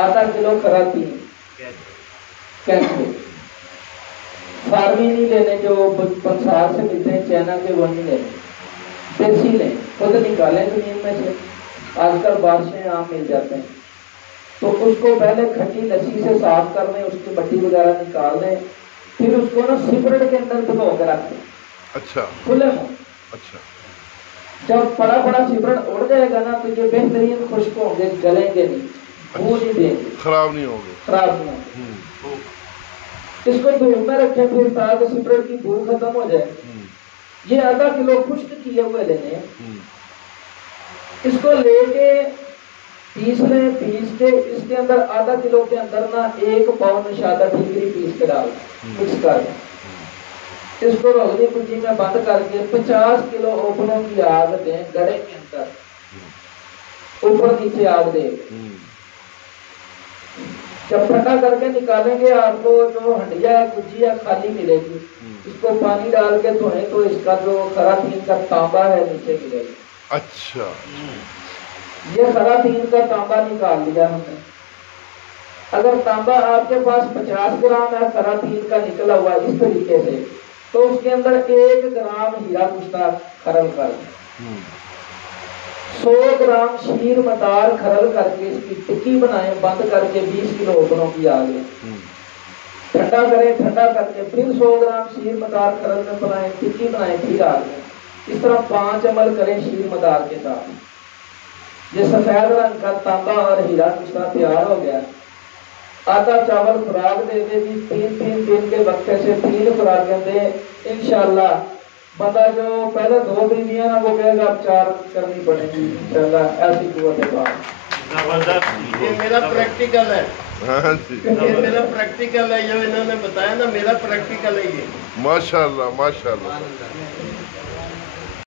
آدھا کلو خراتین کیسے فارمی نہیں لینے جو پنسار سے ملتے ہیں چائنا کے، وہ نہیں لینے، دیسی لیں، خود نکالیں زمین میں سے، آج کل بارشیں عام مل جاتے ہیں، تو اس کو پہلے کھٹی لسی سے صاف کر لیں، اس کی مٹی وغیرہ نکال دیں، پھر اس کو نا سپرٹ کے اندر بھگو کے رکھ دیں، اچھا کھلے میں، اچھا جب بڑا بڑا سپرٹ اڑ جائے گا نا تو یہ بہترین خشک ہوں گے، گلیں گے نہیں، بو نہیں دیں گے، خراب نہیں ہوگی. خراب نہیں ہوں گے. اس کو دھوپ میں رکھیں پھر تاکہ سپرٹ کی بو ختم ہو جائے. یہ آدھا کلو خشک کیے ہوئے لینے ہیں، اس کو لے کے پیس لیں، پیس کے اس کے اندر آدھا کلو کے اندر نا 1 پاؤنڈ نشادہ ٹھیکری پیس کے ڈال مکس کر دیں. اس کو روغنی کنجی میں بند کر کے 50 کلو اوپروں کی آگ دیں گڑے کے اندر، اوپر نیچے آگ دیں. جب ٹھنڈا کر کے نکالیں گے آپ کو جو ہنڈیا ہے کنجی ہے خالی ملے گی، اس کو پانی ڈال کے دھوئیں تو اس کا جو خراتین کا تانبا ہے نیچے ملے گا. اچھا یہ خراتین کا تانبا نکال لیا ہم نے. اگر تانبا آپ کے پاس 50 گرام ہے خراتین کا نکلا ہوا اس طریقے سے، تو اس کے اندر 1 گرام ہیرا کشتا کھرل کر دیں، 100 گرام شیر مدار کھرل کر کے اس کی ٹکی بنائیں بند کر کے 20 کلو اوپروں کی آگے ٹھنڈا کریں، ٹھنڈا کر کے پھر 100 گرام شیر مدار کھرل میں بنائیں، ٹکی بنائیں، پھر آگے. اس طرح 5 عمل کریں شیر مدار کے ساتھ. یہ سفید رنگ کا تانبا اور ہیرا کشتا تیار ہو گیا. آٹا چاول خوراک دے دے جی، 3 دن کے وقفے سے 3 خوراکیں دیں انشاءاللہ. بندہ جو پہلے 2 بیویاں نا وہ کہے گا اب 4 کرنی پڑیں گی انشاءاللہ. ایسی قوت ہے بات. یہ میرا پریکٹیکل ہے، یہ میرا پریکٹیکل ہے، جو انہوں نے بتایا نا میرا پریکٹیکل ہے یہ. ماشاءاللہ ماشاءاللہ.